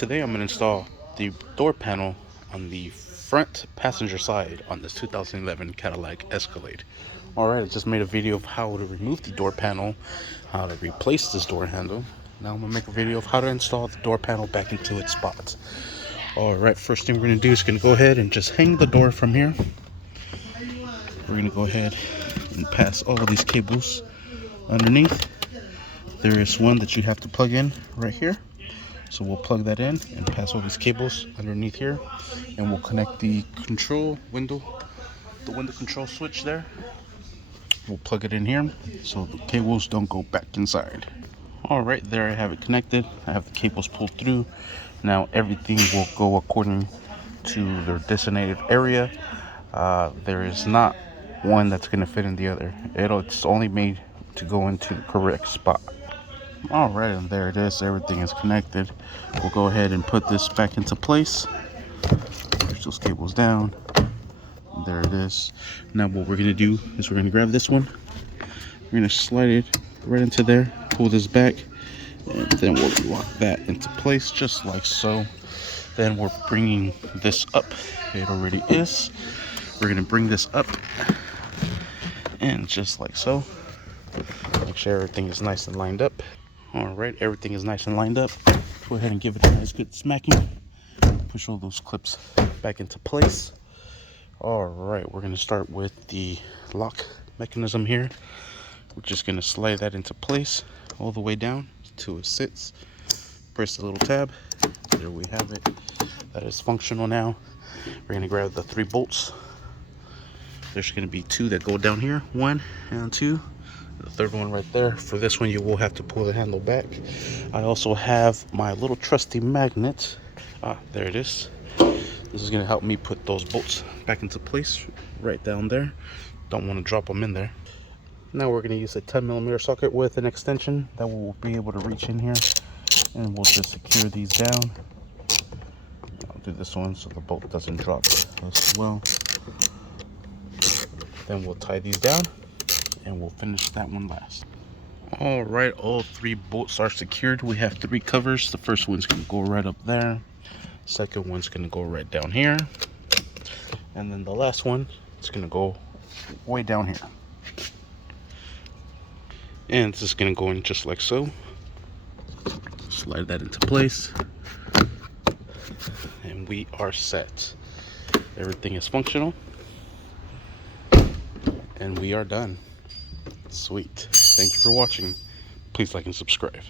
Today I'm going to install the door panel on the front passenger side on this 2011 Cadillac Escalade. Alright, I just made a video of how to remove the door panel, how to replace this door handle. Now I'm going to make a video of how to install the door panel back into its spot. Alright, first thing we're going to do is going to go ahead and just hang the door from here. We're going to go ahead and pass all of these cables underneath. There is one that you have to plug in right here. So we'll plug that in and pass all these cables underneath here, and we'll connect the window control switch there. We'll plug it in here so the cables don't go back inside. All right, there I have it connected. I have the cables pulled through. Now everything will go according to their designated area. There is not one that's going to fit in the other. It's only made to go into the correct spot. Alright, and there it is. Everything is connected. We'll go ahead and put this back into place. Push those cables down. There it is. Now what we're going to do is we're going to grab this one. We're going to slide it right into there. Pull this back. And then we'll lock that into place just like so. Then we're bringing this up. It already is. We're going to bring this up. And just like so. Make sure everything is nice and lined up. Alright, everything is nice and lined up. Go ahead and give it a nice good smacking. Push all those clips back into place. Alright, we're going to start with the lock mechanism here. We're just going to slide that into place all the way down till it sits. Press the little tab. There we have it. That is functional now. We're going to grab the 3 bolts. There's going to be 2 that go down here. 1 and 2. The third one right there. For this one you will have to pull the handle back. I also have my little trusty magnet. There it is. This is going to help me put those bolts back into place right down there. Don't want to drop them in there. Now we're going to use a 10mm socket with an extension that we'll be able to reach in here, and we'll just secure these down. I'll do this one so the bolt doesn't drop as well. Then we'll tie these down and we'll finish that one last. All right, all 3 bolts are secured. We have 3 covers. The first one's gonna go right up there. Second one's gonna go right down here, and then the last one is gonna go way down here. And this is gonna go in just like so. Slide that into place, and we are set. Everything is functional, and we are done. Sweet. Thank you for watching. Please like and subscribe.